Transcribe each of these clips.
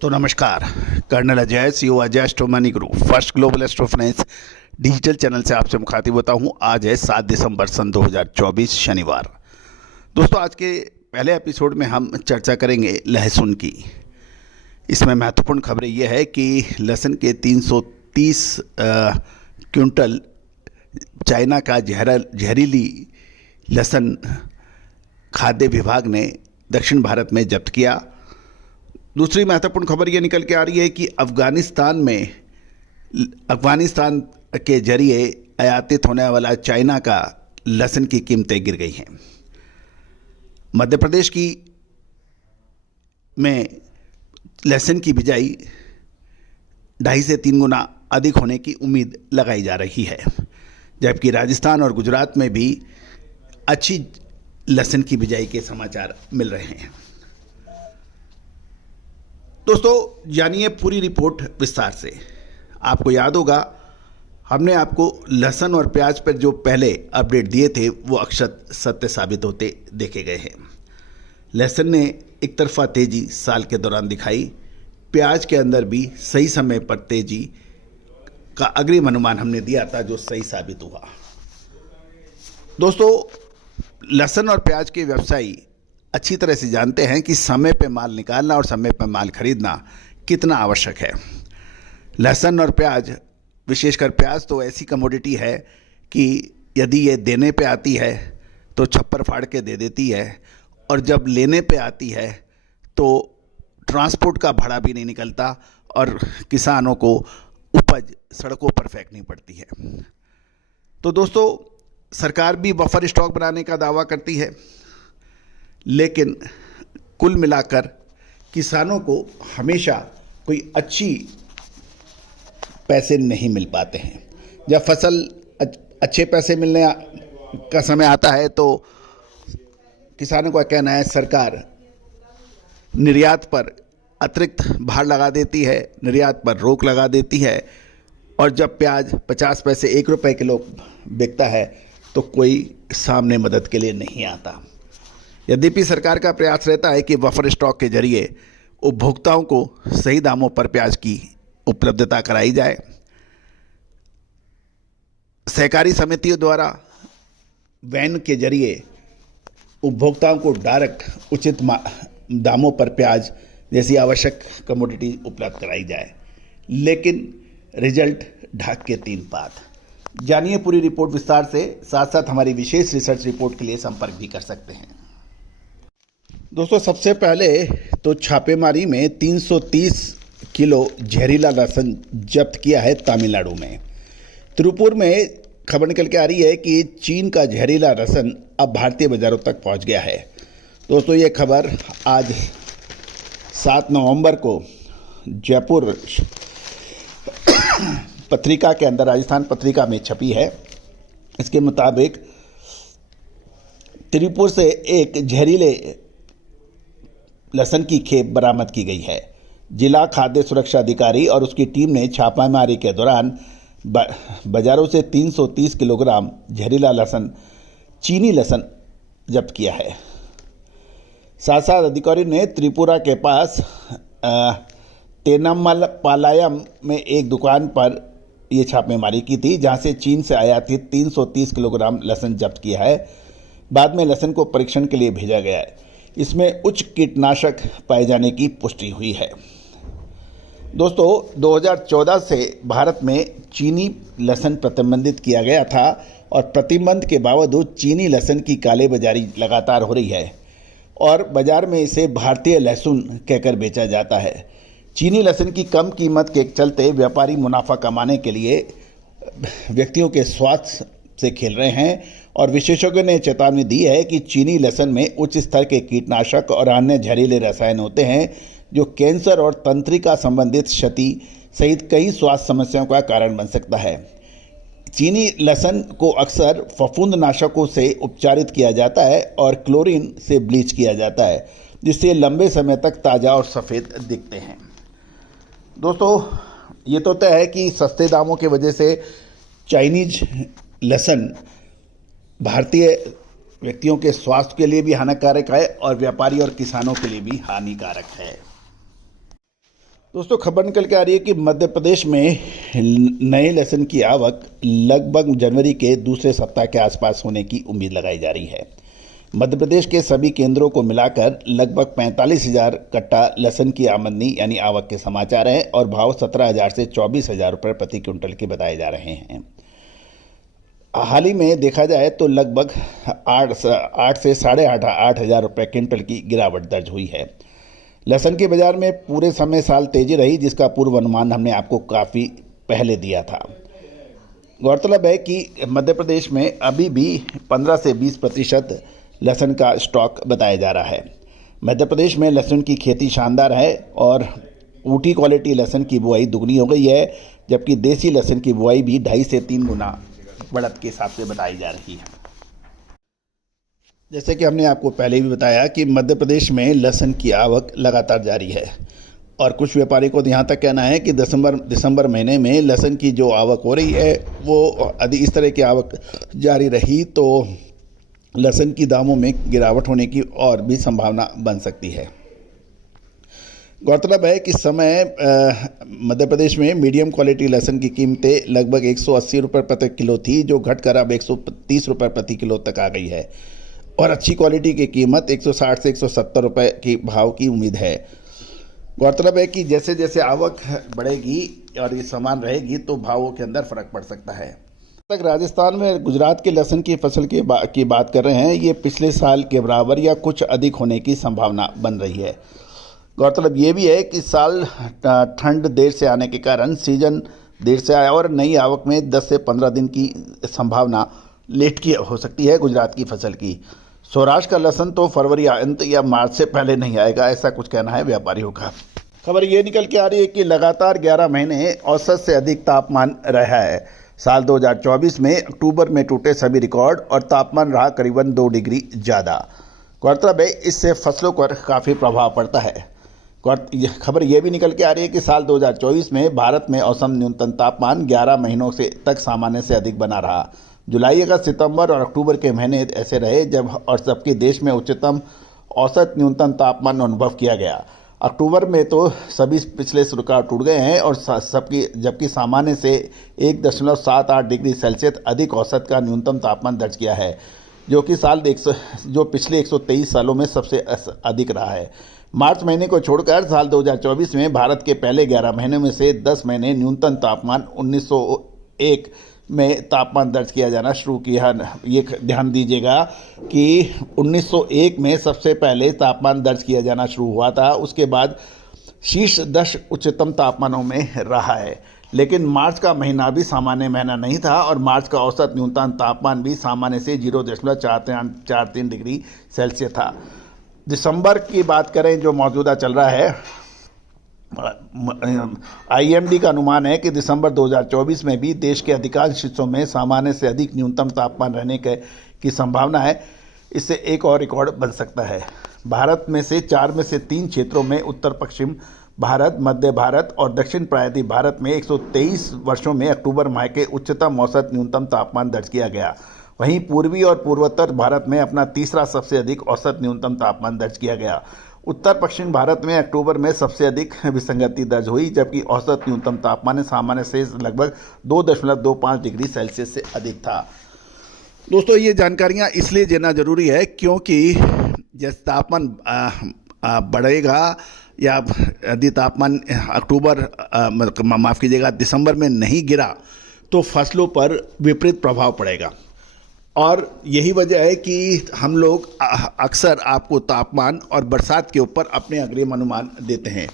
दोस्तों नमस्कार। Colonel Ajay CO Ajay astro money group first global astro finance digital channel से आपसे मुखातिब होता हूं। आज है 7 दिसंबर सन 2024 शनिवार। दोस्तों आज के पहले एपिसोड में हम चर्चा करेंगे लहसुन की। इसमें महत्वपूर्ण खबर यह है कि लहसुन के 330 क्विंटल चाइना का जहरीली लहसुन खाद्य विभाग ने दक्षिण भारत में जब्त किया। दूसरी महत्वपूर्ण खबर ये निकल के आ रही है कि अफगानिस्तान के जरिए आयातित होने वाला चाइना का लहसुन की कीमतें गिर गई हैं। मध्य प्रदेश में लहसुन की बिजाई 2.5 से 3 गुना अधिक होने की उम्मीद लगाई जा रही है, जबकि राजस्थान और गुजरात में भी अच्छी लहसुन की बिजाई के समाचार मिल रहे हैं। दोस्तों जानिए पूरी रिपोर्ट विस्तार से। आपको याद होगा हमने आपको लहसुन और प्याज पर जो पहले अपडेट दिए थे वो अक्षर सत्य साबित होते देखे गए हैं। लहसुन ने एक तरफा तेजी साल के दौरान दिखाई। प्याज के अंदर भी सही समय पर तेजी का अग्रिम अनुमान हमने दिया था, जो सही साबित हुआ। दोस्तों लहसुन और प्याज के व्यवसायी अच्छी तरह से जानते हैं कि समय पे माल निकालना और समय पे माल खरीदना कितना आवश्यक है। लहसुन और प्याज, विशेषकर प्याज तो ऐसी कमोडिटी है कि यदि ये देने पे आती है तो छप्पर फाड़ के दे देती है, और जब लेने पे आती है तो ट्रांसपोर्ट का भाड़ा भी नहीं निकलता और किसानों को उपज सड़कों पर फेंकनी पड़ती है। तो दोस्तों सरकार भी बफर स्टॉक बनाने का दावा करती है, लेकिन कुल मिलाकर किसानों को हमेशा कोई अच्छी पैसे नहीं मिल पाते हैं। जब फसल अच्छे पैसे मिलने का समय आता है तो किसानों का कहना है सरकार निर्यात पर अतिरिक्त भार लगा देती है, निर्यात पर रोक लगा देती है, और जब प्याज 50 पैसे 1 रुपये किलो बिकता है तो कोई सामने मदद के लिए नहीं आता। यद्यपि सरकार का प्रयास रहता है कि बफर स्टॉक के जरिए उपभोक्ताओं को सही दामों पर प्याज की उपलब्धता कराई जाए। सहकारी समितियों द्वारा वैन के जरिए उपभोक्ताओं को डायरेक्ट उचित दामों पर प्याज जैसी आवश्यक कमोडिटी उपलब्ध कराई जाए, लेकिन रिजल्ट ढाक के 3 बात। जानिए पूरी रिपोर्ट विस्तार से। साथ साथ हमारी विशेष रिसर्च रिपोर्ट के लिए संपर्क भी कर सकते हैं। दोस्तों सबसे पहले तो छापेमारी में 330 किलो जहरीला लहसुन जब्त किया है तमिलनाडु में। तिरुपुर में खबर निकल के आ रही है कि चीन का जहरीला लहसुन अब भारतीय बाजारों तक पहुंच गया है। दोस्तों ये खबर आज 7 नवंबर को जयपुर पत्रिका के अंदर, राजस्थान पत्रिका में छपी है। इसके मुताबिक तिरुपुर से एक जहरीले लहसुन की खेप बरामद की गई है। जिला खाद्य सुरक्षा अधिकारी और उसकी टीम ने छापामारी के दौरान बाजारों से 330 किलोग्राम जहरीला लहसुन, चीनी लहसुन जब्त किया है। साथ साथ अधिकारी ने त्रिपुरा के पास तेनम्मलपालयम में एक दुकान पर ये छापेमारी की थी, जहां से चीन से आयातित 330 किलोग्राम लहसुन जब्त किया है। बाद में लहसुन को परीक्षण के लिए भेजा गया है। इसमें उच्च कीटनाशक पाए जाने की पुष्टि हुई है। दोस्तों 2014 से भारत में चीनी लहसुन प्रतिबंधित किया गया था, और प्रतिबंध के बावजूद चीनी लहसुन की कालेबाजारी लगातार हो रही है और बाजार में इसे भारतीय लहसुन कहकर बेचा जाता है। चीनी लहसुन की कम कीमत के चलते व्यापारी मुनाफा कमाने के लिए व्यक्तियों के स्वास्थ्य से खेल रहे हैं, और विशेषज्ञों ने चेतावनी दी है कि चीनी लहसुन में उच्च स्तर के कीटनाशक और अन्य जहरीले रसायन होते हैं, जो कैंसर और तंत्रिका संबंधित क्षति सहित कई स्वास्थ्य समस्याओं का कारण बन सकता है। चीनी लहसुन को अक्सर फफूंदनाशकों से उपचारित किया जाता है और क्लोरीन से ब्लीच किया जाता है, जिससे लंबे समय तक ताज़ा और सफ़ेद दिखते हैं। दोस्तों ये तो तय है कि सस्ते दामों की वजह से चाइनीज लहसुन भारतीय व्यक्तियों के स्वास्थ्य के लिए भी हानिकारक है और व्यापारी और किसानों के लिए भी हानिकारक है। दोस्तों, खबर निकल के आ रही है कि मध्य प्रदेश में नए लहसुन की आवक लगभग जनवरी के दूसरे सप्ताह के आसपास होने की उम्मीद लगाई जा रही है। मध्य प्रदेश के सभी केंद्रों को मिलाकर लगभग 45,000 कट्टा लहसुन की आमदनी यानी आवक के समाचार हैं और भाव 17,000 से 24,000 रुपये प्रति क्विंटल के बताए जा रहे हैं। हाल ही में देखा जाए तो लगभग 8 से 8,500 रुपये क्विंटल की गिरावट दर्ज हुई है। लहसुन के बाजार में पूरे समय साल तेजी रही, जिसका पूर्व अनुमान हमने आपको काफ़ी पहले दिया था। गौरतलब है कि मध्य प्रदेश में अभी भी 15 से 20% लहसुन का स्टॉक बताया जा रहा है। मध्य प्रदेश में लहसुन की खेती शानदार है और ऊटी क्वालिटी लहसुन की बुआई दुगनी हो गई है, जबकि देसी लहसुन की बुआई भी 2.5 से 3 गुना बढ़त के हिसाब से बताई जा रही है। जैसे कि हमने आपको पहले भी बताया कि मध्य प्रदेश में लहसुन की आवक लगातार जारी है और कुछ व्यापारी को यहाँ तक कहना है कि दिसंबर महीने में लहसुन की जो आवक हो रही है वो यदि इस तरह की आवक जारी रही तो लहसुन की दामों में गिरावट होने की और भी संभावना बन सकती है। गौरतलब है कि समय मध्य प्रदेश में मीडियम क्वालिटी लहसुन की कीमतें लगभग 180 रुपये प्रति किलो थी, जो घटकर अब 130 रुपये प्रति किलो तक आ गई है और अच्छी क्वालिटी की कीमत 160 से 170 रुपये की भाव की उम्मीद है। गौरतलब है कि जैसे जैसे आवक बढ़ेगी और ये समान रहेगी तो भावों के अंदर फर्क पड़ सकता है। तक राजस्थान में गुजरात के लहसुन की फसल की बात कर रहे हैं, ये पिछले साल के बराबर या कुछ अधिक होने की संभावना बन रही है। गौरतलब ये भी है कि साल ठंड देर से आने के कारण सीजन देर से आया और नई आवक में 10 से 15 दिन की संभावना लेट की हो सकती है गुजरात की फसल की। सौराष्ट्र का लहसुन तो फरवरी अंत या मार्च से पहले नहीं आएगा, ऐसा कुछ कहना है व्यापारियों का। खबर ये निकल के आ रही है कि लगातार 11 महीने औसत से अधिक तापमान रहा है। साल 2024 में अक्टूबर में टूटे सभी रिकॉर्ड और तापमान रहा करीबन 2 डिग्री ज़्यादा। गौरतलब है इससे फसलों पर काफ़ी प्रभाव पड़ता है। खबर यह भी निकल के आ रही है कि साल 2024 में भारत में औसत न्यूनतम तापमान 11 महीनों से तक सामान्य से अधिक बना रहा। जुलाई, अगस्त, सितंबर और अक्टूबर के महीने ऐसे रहे जबकि देश में उच्चतम औसत न्यूनतम तापमान अनुभव किया गया। अक्टूबर में तो सभी पिछले रिकॉर्ड टूट गए हैं और जबकि सामान्य से 1.78 डिग्री सेल्सियस अधिक औसत का न्यूनतम तापमान दर्ज किया है, जो पिछले 123 सालों में सबसे अधिक रहा है। मार्च महीने को छोड़कर साल 2024 में भारत के पहले 11 महीनों में से 10 महीने न्यूनतम तापमान 1901 में तापमान दर्ज किया जाना शुरू किया। ये ध्यान दीजिएगा कि 1901 में सबसे पहले तापमान दर्ज किया जाना शुरू हुआ था, उसके बाद शीर्ष 10 उच्चतम तापमानों में रहा है। लेकिन मार्च का महीना भी सामान्य महीना नहीं था और मार्च का औसत न्यूनतम तापमान भी सामान्य से 0.43 डिग्री सेल्सियस था। दिसंबर की बात करें जो मौजूदा चल रहा है, IMD का अनुमान है कि दिसंबर 2024 में भी देश के अधिकांश हिस्सों में सामान्य से अधिक न्यूनतम तापमान रहने की संभावना है। इससे एक और रिकॉर्ड बन सकता है। भारत में से 4 में से 3 क्षेत्रों में उत्तर पश्चिम भारत, मध्य भारत और दक्षिण प्रायद्वीप भारत में 123 वर्षों में अक्टूबर माह के उच्चतम औसत न्यूनतम तापमान दर्ज किया गया। वहीं पूर्वी और पूर्वोत्तर भारत में अपना तीसरा सबसे अधिक औसत न्यूनतम तापमान दर्ज किया गया। उत्तर पश्चिम भारत में अक्टूबर में सबसे अधिक विसंगति दर्ज हुई, जबकि औसत न्यूनतम तापमान सामान्य से लगभग 2.25 डिग्री सेल्सियस से अधिक था। दोस्तों, ये जानकारियाँ इसलिए देना जरूरी है क्योंकि जैसे तापमान बढ़ेगा या यदि तापमान दिसंबर में नहीं गिरा तो फसलों पर विपरीत प्रभाव पड़ेगा। और यही वजह है कि हम लोग अक्सर आपको तापमान और बरसात के ऊपर अपने अग्रिम अनुमान देते हैं।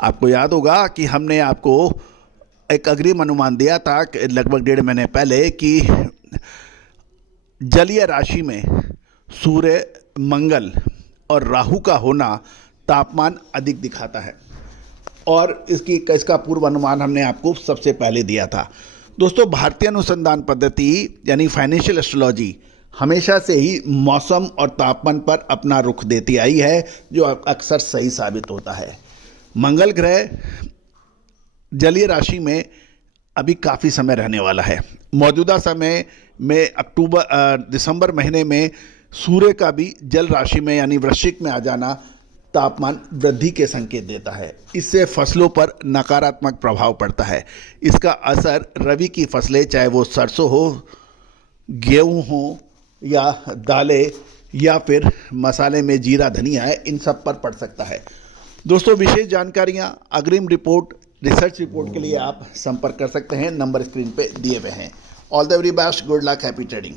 आपको याद होगा कि हमने आपको एक अग्रिम अनुमान दिया था लगभग 1.5 महीने पहले कि जलीय राशि में सूर्य, मंगल और राहु का होना तापमान अधिक दिखाता है और इसका पूर्व अनुमान हमने आपको सबसे पहले दिया था। दोस्तों, भारतीय अनुसंधान पद्धति यानी फाइनेंशियल एस्ट्रोलॉजी हमेशा से ही मौसम और तापमान पर अपना रुख देती आई है, जो अक्सर सही साबित होता है। मंगल ग्रह जलीय राशि में अभी काफ़ी समय रहने वाला है। मौजूदा समय में दिसंबर महीने में सूर्य का भी जल राशि में यानी वृश्चिक में आ जाना तापमान वृद्धि के संकेत देता है। इससे फसलों पर नकारात्मक प्रभाव पड़ता है। इसका असर रबी की फसलें, चाहे वो सरसों हो, गेहूँ हो या दालें या फिर मसाले में जीरा, धनिया है, इन सब पर पड़ सकता है। दोस्तों, विशेष जानकारियाँ, अग्रिम रिपोर्ट, रिसर्च रिपोर्ट के लिए आप संपर्क कर सकते हैं। नंबर स्क्रीन पे दिए हुए हैं। All the very best, good luck, happy trading.